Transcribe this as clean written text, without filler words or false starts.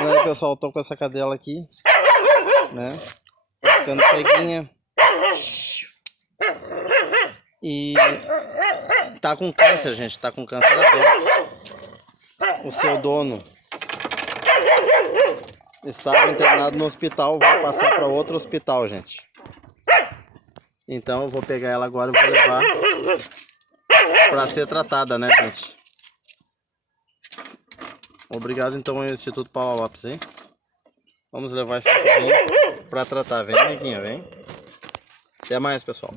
Olha aí, pessoal, tô com essa cadela aqui, né? Tá ficando ceguinha. E tá com câncer, gente, tá com câncer aberto. O seu dono estava internado no hospital, vou passar para outro hospital, gente. Então eu vou pegar ela agora e vou levar para ser tratada, né, gente? Obrigado então ao Instituto Paula Lopes, hein? Vamos levar esse cachorrinho para tratar. Vem, amiguinha, vem. Até mais, pessoal.